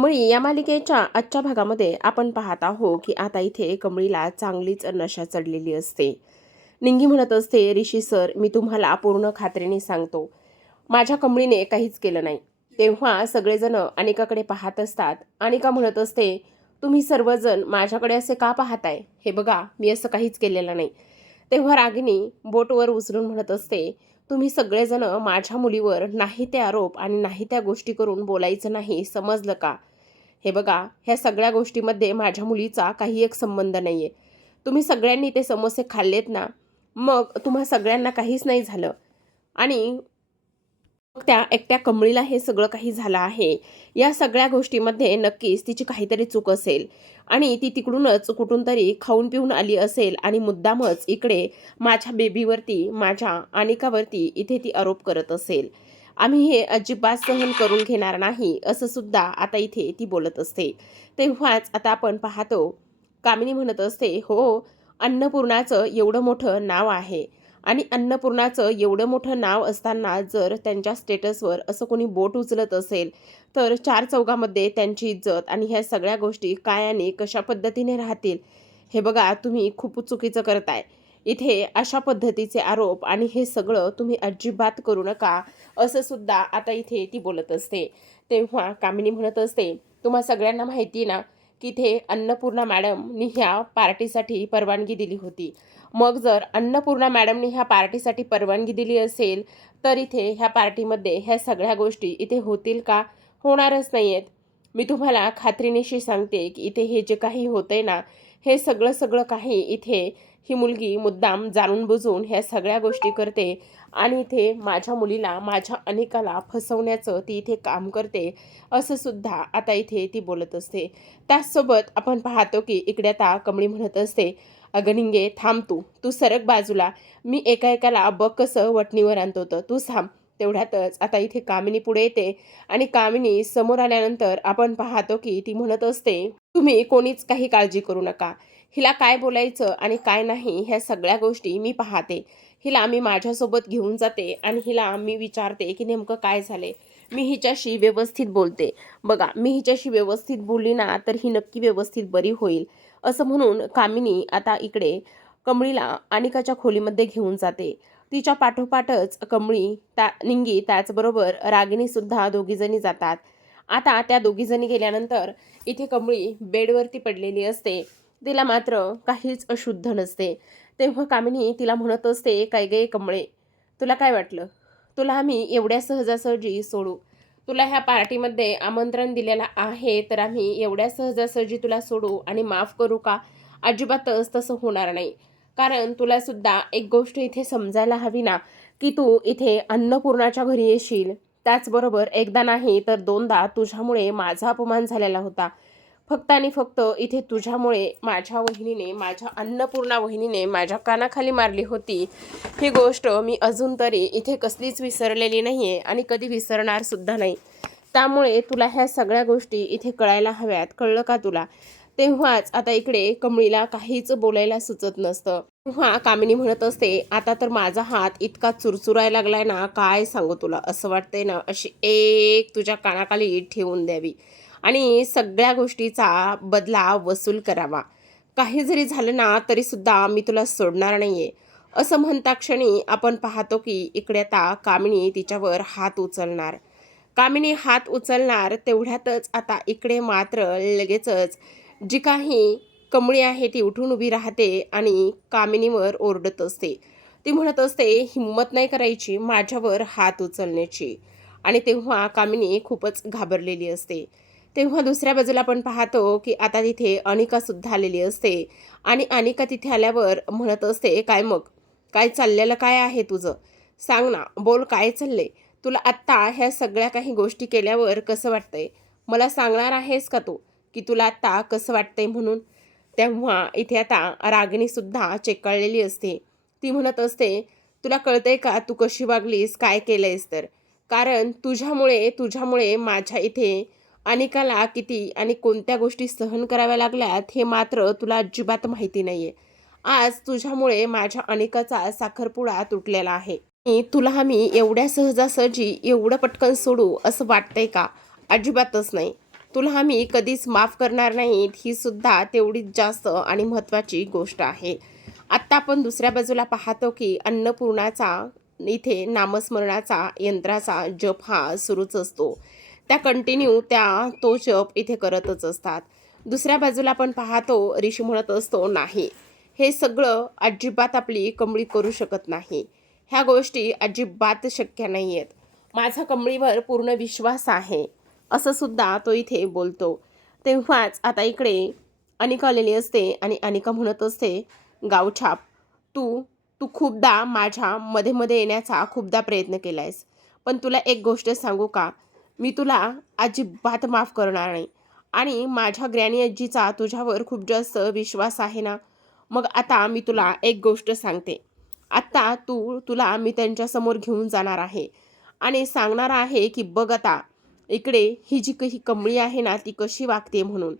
कमळी या मालिकेच्या आजच्या भागामध्ये आपण पाहत आहोत की आता इथे कमळीला चांगलीच नशा चढलेली असते. निंगी म्हणत असते, ऋषी सर, मी तुम्हाला पूर्ण खात्रीने सांगतो, माझ्या कमळीने काहीच केलं नाही. तेव्हा सगळेजण अनिकाकडे पाहत असतात. अनिका म्हणत असते, तुम्ही सर्वजण माझ्याकडे असे का पाहताय? हे बघा, मी असं काहीच केलेलं नाही. तेव्हा रागिनी बोटवर उचलून म्हणत असते, तुम्ही सगळेजण माझ्या मुलीवर नाही ते आरोप आणि नाही त्या गोष्टी करून बोलायचं नाही, समजलं का? हे बघा, ह्या सगळ्या गोष्टीमध्ये माझ्या मुलीचा काही एक संबंध नाहीये. तुम्ही सगळ्यांनी ते समोसे खाल्लेत ना, मग तुम्हा सगळ्यांना काहीच नाही झालं आणि मग त्या एकट्या कमळीला हे सगळं काही झालं आहे. या सगळ्या गोष्टीमध्ये नक्कीच तिची काहीतरी चूक असेल आणि ती तिकडूनच कुठून तरी खाऊन पिऊन आली असेल आणि मुद्दामच इकडे माझ्या बेबीवरती, माझ्या अनिकावरती इथे ती आरोप करत असेल. आम्ही हे अजिबात सहन करून घेणार नाही, असं सुद्धा आता इथे ती बोलत असते. तेव्हाच आता आपण पाहतो, कामिनी म्हणत असते, हो, अन्नपूर्णाचं एवढं मोठं नाव आहे आणि अन्नपूर्णाचं एवढं मोठं नाव असताना जर त्यांच्या स्टेटसवर असं कोणी बोट उचलत असेल, तर चार चौघामध्ये त्यांची इज्जत आणि ह्या सगळ्या गोष्टी काय आणि कशा पद्धतीने राहतील? हे बघा, तुम्ही खूप चुकीचं करताय. इथे अशा पद्धतीचे आरोप आणि हे सगळं तुम्ही अजिबात करू नका, असं सुद्धा आता इथे ती बोलत असते. तेव्हा कामिनी म्हणत असते, तुम्हा सगळ्यांना माहिती ना, की इथे अन्नपूर्णा मॅडमनी ह्या पार्टीसाठी परवानगी दिली होती. मग जर अन्नपूर्णा मॅडमने ह्या पार्टीसाठी परवानगी दिली असेल, तर इथे ह्या पार्टीमध्ये ह्या सगळ्या गोष्टी इथे होतील का? होणारच नाही आहेत. मी तुम्हाला खात्रीनिशी सांगते, की इथे हे जे काही होतंय ना, हे सगळं काही इथे ही मुलगी मुद्दाम जाणून बुजून ह्या सगळ्या गोष्टी करते आणि इथे माझ्या मुलीला, माझ्या अनिकाला फसवण्याचं ती इथे काम करते, असं सुद्धा आता इथे ती बोलत असते. त्याचसोबत आपण पाहतो, की इकडे आता कमळी म्हणत असते, अगं निंगे, थांब तू, तू सरक बाजूला. मी एका एकाला बघ कसं वटणीवर आणतो तर तू थांब. तेवढ्यातच आता इथे कामिनी पुढे येते आणि कामिनी समोर आल्यानंतर आपण पाहतो, की ती म्हणत असते, तुम्ही कोणीच काही काळजी करू नका. हिला काय बोलायचं आणि काय नाही ह्या सगळ्या गोष्टी मी पाहते. हिला मी माझ्यासोबत घेऊन जाते आणि हिला मी विचारते, की नेमकं काय झाले. मी हिच्याशी व्यवस्थित बोलते. बघा, मी हिच्याशी व्यवस्थित बोलली ना, तर ही नक्की व्यवस्थित बरी होईल. असं म्हणून कामिनी आता इकडे कमळीला अनिकाच्या खोलीमध्ये घेऊन जाते. तिच्या पाठोपाठच कमळी, निंगी, त्याचबरोबर रागिणीसुद्धा दोघीजणी जातात. आता त्या दोघीजणी गेल्यानंतर इथे कमळी बेडवरती पडलेली असते. तिला मात्र काहीच अशुद्ध नसते. तेव्हा कामिनी तिला म्हणत असते, काय गे कमळे, तुला काय वाटलं? तुला आम्ही एवढ्या सहजासहजी सोडू? तुला ह्या पार्टीमध्ये आमंत्रण दिलेलं आहे, तर आम्ही एवढ्या सहजासहजी तुला सोडू आणि माफ करू का? अजिबातच तसं होणार नाही. कारण तुला सुद्धा एक गोष्ट इथे समजायला हवी ना, की तू इथे अन्नपूर्णाच्या घरी येशील. त्याचबरोबर एकदा नाही तर दोनदा तुझ्यामुळे माझा अपमान झालेला होता. फक्त आणि फक्त इथे तुझ्यामुळे माझ्या वहिनीने, माझ्या अन्नपूर्णा वहिनीने माझ्या कानाखाली मारली होती. ही गोष्ट मी अजून तरी इथे कसलीच विसरलेली नाही आहे आणि कधी विसरणार सुद्धा नाही. त्यामुळे तुला ह्या सगळ्या गोष्टी इथे कळायला हव्यात. कळलं का तुला? तेव्हाच आता इकडे कमळीला काहीच बोलायला सुचत नसतं. तेव्हा कामिनी म्हणत असते, आता तर माझा हात इतका चुरचुरायला लागलाय ना, काय सांगू तुला. असं वाटतंय ना, अशी एक तुझ्या कानाखाली ठेवून द्यावी आणि सगळ्या गोष्टीचा बदला वसूल करावा. काही जरी झालं ना, तरीसुद्धा मी तुला सोडणार नाहीये. असं म्हणता क्षणी आपण पाहतो, की इकडे आता कामिनी तिच्यावर हात उचलणार. कामिनी हात उचलणार तेवढ्यातच आता इकडे मात्र लगेचच जी काही कमळी आहे ती उठून उभी राहते आणि कामिनीवर ओरडत असते. ती म्हणत असते, हिम्मत नाही करायची माझ्यावर हात उचलण्याची. आणि तेव्हा कामिनी खूपच घाबरलेली असते. तेव्हा दुसऱ्या बाजूला आपण पाहतो, की आता तिथे अनिकासुद्धा आलेली असते आणि अनिका तिथे आल्यावर म्हणत असते, काय मग? काय चाललेलं काय आहे तुझं? सांग ना, बोल, काय चाललंय? तुला आत्ता ह्या सगळ्या काही गोष्टी केल्यावर कसं वाटतंय? मला सांगणार आहेस का तू, की तुला आत्ता कसं वाटतंय म्हणून? तेव्हा इथे आता रागिणीसुद्धा चेकाळलेली असते. ती म्हणत असते, तुला कळतंय का तू कशी वागलीस, काय केलंयस तर? कारण तुझ्यामुळे माझ्या इथे अनिकाला किती आणि कोणत्या गोष्टी सहन कराव्या लागल्यात हे मात्र तुला अजिबात माहिती नाहीये. आज तुझ्यामुळे माझ्या अनिकाचा साखरपुडा तुटलेला आहे. आणि तुला आम्ही एवढ्या सहजासहजी एवढं पटकन सोडू असं वाटतंय का? अजिबातच नाही. तुला आम्ही कधीच माफ करणार नाहीत, ही सुद्धा तेवढीच जास्त आणि महत्त्वाची गोष्ट आहे. आत्ता आपण दुसऱ्या बाजूला पाहतो की अन्नपूर्णाचा इथे नामस्मरणाचा यंत्राचा जप हा सुरूच असतो. त्या कंटिन्यू तो जप इथे करतच असतात. दुसऱ्या बाजूला आपण पाहतो ऋषी म्हणत असतो, नाही, हे सगळं अजिबात आपली कमळी करू शकत नाही. ह्या गोष्टी अजिबात शक्य नाही आहेत. माझा कमळीवर पूर्ण विश्वास आहे, असं सुद्धा तो इथे बोलतो. तेव्हाच आता इकडे अनिका आलेली असते आणि अनिका म्हणत असते, गावछाप, तू तू खूपदा माझ्या मध्ये मध्ये येण्याचा खूपदा प्रयत्न केलायस, पण तुला एक गोष्ट सांगू का, मी तुला अजिबात माफ करणार नाही. आणि माझ्या ग्रॅनी आजीचा तुझ्यावर खूप जास्त विश्वास आहे ना, मग आता मी तुला एक गोष्ट सांगते. आत्ता तुला मी त्यांच्यासमोर घेऊन जाणार आहे आणि सांगणार आहे की बघ आता इकडे ही जी काही कमळी आहे ना ती कशी वागते म्हणून.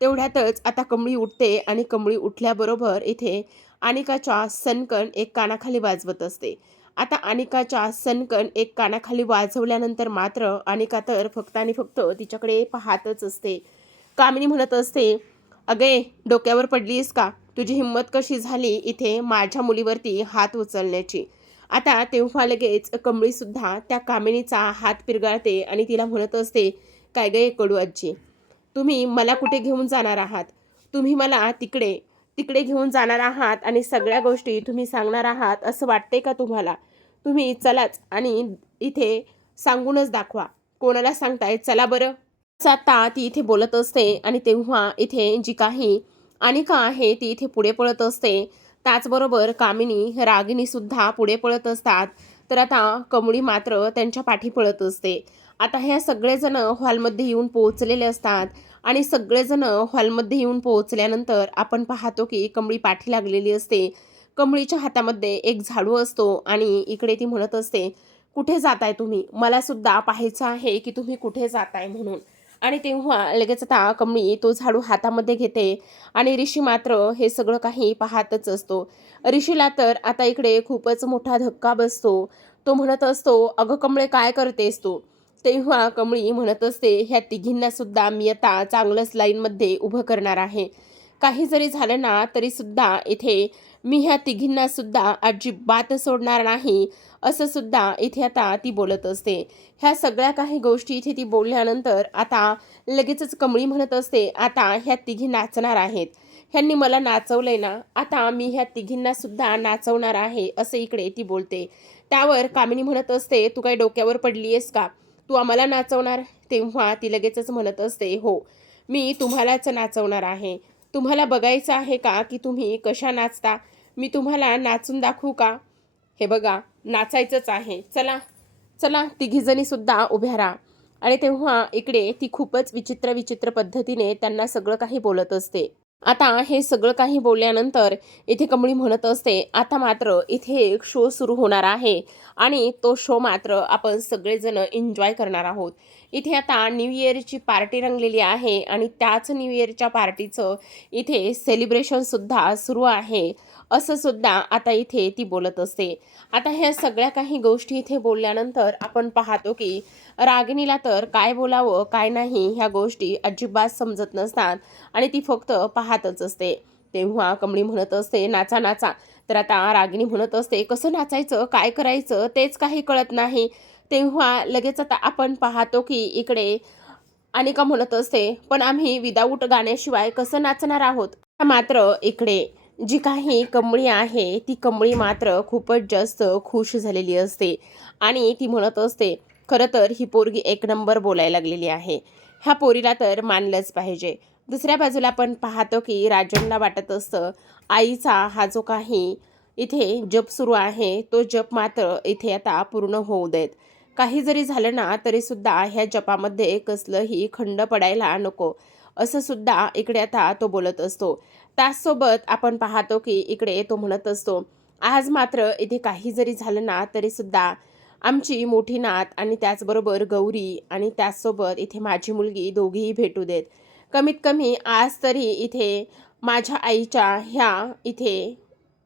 तेवढ्यातच आता कमळी उठते आणि कमळी उठल्याबरोबर इथे अनिकाच्या सनकण एक कानाखाली वाजवत असते. आता अनिकाच्या सनकण एक कानाखाली वाजवल्यानंतर मात्र अनिका तर फक्त आणि फक्त तिच्याकडे पाहतच असते. कामिनी म्हणत असते, अगे डोक्यावर पडलीस का, तुझी हिंमत कशी झाली इथे माझ्या मुलीवरती हात उचलण्याची. आता तेव्हा लगेच कमळीसुद्धा त्या कामिनीचा हात पिरगाळते आणि तिला म्हणत असते, काय गे कडू आजी, तुम्ही मला कुठे घेऊन जाणार आहात, तुम्ही मला तिकडे तिकडे घेऊन जाणार आहात आणि सगळ्या गोष्टी तुम्ही सांगणार आहात असं वाटते का तुम्हाला. तुम्ही चलाच आणि इथे सांगूनच दाखवा, कोणाला सांगताय चला बरं. आता ती इथे बोलत असते आणि तेव्हा इथे जी काही अनिका आहे ती इथे पुढे पळत असते. त्याचबरोबर कामिनी रागिनी सुद्धा पुढे पळत असतात. तर आता कमळी मात्र त्यांच्या पाठी पळत असते. आता ह्या सगळेजण हॉलमध्ये येऊन पोहोचलेले असतात आणि सगळेजण हॉलमध्ये येऊन पोहोचल्यानंतर आपण पाहतो की कमळी पाठी लागलेली असते. कमळीच्या हातामध्ये एक झाडू असतो आणि इकडे ती म्हणत असते, कुठे जाताय तुम्ही, मला सुद्धा पाहायचं आहे की तुम्ही कुठे जाताय म्हणून. आणि तेव्हा लगेच आता कमळी तो झाडू हातामध्ये घेते आणि ऋषी मात्र हे सगळं काही पाहतच असतो. ऋषीला तर आता इकडे खूपच मोठा धक्का बसतो. तो म्हणत असतो, अगं कमळे काय करतेस तू. तेव्हा कमळी म्हणत असते, ह्या तिघींना सुद्धा मी आता चांगलंच लाईनमध्ये उभं करणार आहे. काही जरी झालं ना तरी सुद्धा इथे मी ह्या तिघींना सुद्धा अजिबात सोडणार नाही, असं सुद्धा इथे आता ती बोलत असते. ह्या सगळ्या काही गोष्टी इथे ती बोलल्यानंतर आता लगेचच कमळी म्हणत असते, आता ह्या तिघी नाचणार आहेत, ह्यांनी मला नाचवलंय ना, आता मी ह्या तिघींना सुद्धा नाचवणार आहे, असं इकडे ती बोलते. त्यावर कामिनी म्हणत असते, तू काय डोक्यावर पडली आहेस का, तू आम्हाला नाचवणार. तेव्हा ती लगेचच म्हणत असते, हो, मी तुम्हालाच नाचवणार आहे. तुम्हाला बघायचं आहे का की तुम्ही कशा नाचता, मी तुम्हाला नाचून दाखवू का. हे बघा, नाचायचंच आहे, चला चला तिघीजणी सुद्धा उभ्या राहा. आणि तेव्हा इकडे ती खूपच विचित्र विचित्र पद्धतीने त्यांना सगळं काही बोलत असते. आता हे सगळं काही बोलल्यानंतर इथे कमळी म्हणत असते, आता मात्र इथे एक शो सुरू होणार आहे आणि तो शो मात्र आपण सगळेजण एन्जॉय करणार आहोत. इथे आता न्यू इयरची पार्टी रंगलेली आहे आणि त्याच न्यू इयरच्या पार्टीचं इथे सेलिब्रेशनसुद्धा सुरू आहे, असं सुद्धा आता इथे ती बोलत असते. आता ह्या सगळ्या काही गोष्टी इथे बोलल्यानंतर आपण पाहतो की रागिणीला तर काय बोलावं काय नाही ह्या गोष्टी अजिबात समजत नसतात आणि ती फक्त पाहतच असते. तेव्हा कमळी म्हणत असते, नाचा नाचा. तर आता रागिणी म्हणत असते, कसं नाचायचं काय करायचं तेच काही कळत नाही. तेव्हा लगेच आता आपण पाहतो की इकडे अनिका म्हणत असते, पण आम्ही विदाऊट गाण्याशिवाय कसं नाचणार आहोत. मात्र इकडे जी काही कमळी आहे ती कमळी मात्र खूपच जास्त खुश झालेली असते आणि ती म्हणत असते, खरं तर ही पोरगी एक नंबर बोलायला लागलेली आहे, ह्या पोरीला तर मानलंच पाहिजे. दुसऱ्या बाजूला आपण पाहतो की राजनला वाटत असतं, आईचा हा जो काही इथे जप सुरू आहे तो जप मात्र इथे आता पूर्ण होऊ देत. काही जरी झालं ना तरीसुद्धा ह्या जपामध्ये कसलंही खंड पडायला नको, असं सुद्धा इकडे आता तो बोलत असतो. त्याचसोबत आपण पाहतो की इकडे तो म्हणत असतो, आज मात्र इथे काही जरी झालं ना तरीसुद्धा आमची मोठी नात आणि त्याचबरोबर गौरी आणि त्याचसोबत इथे माझी मुलगी दोघीही भेटू देत. कमीत कमी आज तरी इथे माझ्या आईच्या ह्या इथे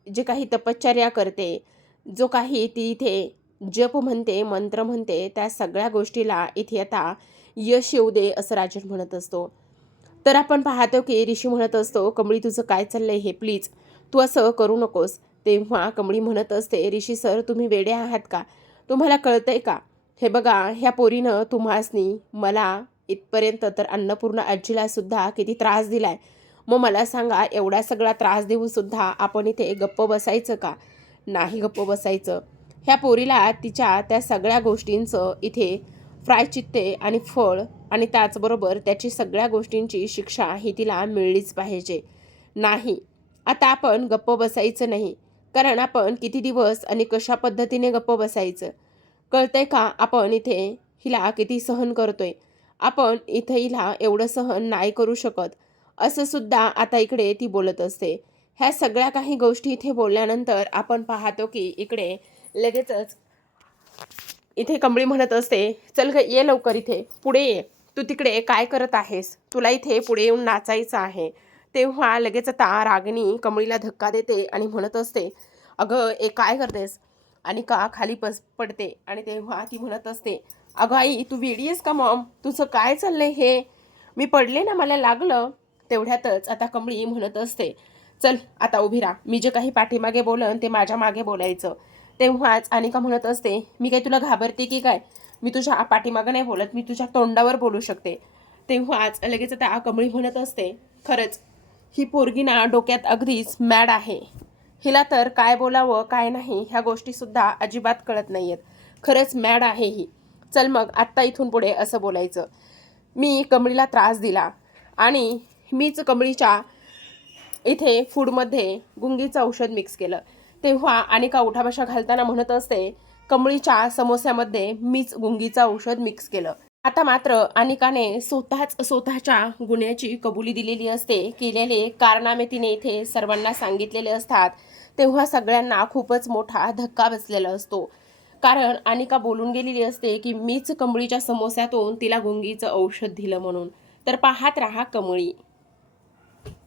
जे काही तपश्चर्या करते, जो काही ती इथे जप म्हणते, मंत्र म्हणते, त्या सगळ्या गोष्टीला इथे आता यश येऊ दे असं राजन म्हणत असतो. तर आपण पाहतो की ऋषी म्हणत असतो, कमळी तुझं काय चाललंय हे प्लीज तू असं करू नकोस. तेव्हा कमळी म्हणत असते, ऋषी सर तुम्ही वेडे आहात का? तुम्हाला कळतंय का? हे बघा ह्या पोरीनं तुम्हासनी मला इथपर्यंत तर अन्नपूर्णा आजीला सुद्धा किती त्रास दिलाय. मग मला सांगा एवढा सगळा त्रास देऊन सुद्धा आपण इथे गप्प बसायचं का? नाही गप्प बसायचं. ह्या पोरीला तिच्या त्या सगळ्या गोष्टींचं इथे प्रायश्चित्ते आणि फळ आणि त्याचबरोबर त्याची सगळ्या गोष्टींची शिक्षा ही तिला मिळलीच पाहिजे. नाही, आता आपण गप्प बसायचं नाही. कारण आपण किती दिवस आणि कशा पद्धतीने गप्प बसायचं? कळतंय का आपण इथे हिला किती सहन करतोय? आपण इथे हिला एवढं सहन नाही करू शकत. असं सुद्धा आता इकडे ती बोलत असते. ह्या सगळ्या काही गोष्टी इथे बोलल्यानंतर आपण पाहतो की इकडे लगेचच इथे कमळी म्हणत असते, चल ग ये लवकर इथे पुढे ये. तू तिकडे काय करत आहेस? तुला इथे पुढे येऊन नाचायचं आहे. तेव्हा लगेच आता रागिणी कमळीला धक्का देते आणि म्हणत असते, अगं ए काय करतेस? आणि का खाली पडते आणि तेव्हा ती म्हणत असते, अगं आई तू वेडी आहेस का मॉम? तुझं काय चाललंय हे? मी पडले ना मला लागलं. तेवढ्यातच आता कमळी म्हणत असते, चल आता उभी राहा. मी जे काही पाठीमागे बोलन ते माझ्या मागे बोलायचं. तेव्हाच अनिका म्हणत असते, मी काय तुला घाबरते की काय? मी तुझ्या पाठीमागं नाही बोलत, मी तुझ्या तोंडावर बोलू शकते. तेव्हाच लगेच आता कमळी म्हणत असते, खरंच ही पोरगी ना डोक्यात अगदीच मॅड आहे. हिला तर काय बोलावं काय नाही ह्या गोष्टीसुद्धा अजिबात कळत नाही आहेत. खरंच मॅड आहे ही. चल मग आत्ता इथून पुढे असं बोलायचं, मी कमळीला त्रास दिला आणि मीच कमळीच्या इथे फूडमध्ये गुंगीचं औषध मिक्स केलं. तेव्हा अनिका उठाबशा घालताना म्हणत असते, कमळीच्या समोस्यामध्ये मीच गुंगीचं औषध मिक्स केलं. आता मात्र अनिकाने स्वतःच्या गुन्ह्याची कबुली दिलेली असते. केलेले कारनामे तिने इथे सर्वांना सांगितलेले असतात. तेव्हा सगळ्यांना खूपच मोठा धक्का बसलेला असतो. कारण अनिका बोलून गेलेली असते की मीच कमळीच्या समोस्यातून तिला गुंगीचं औषध दिलं म्हणून. तर पाहत राहा कमळी.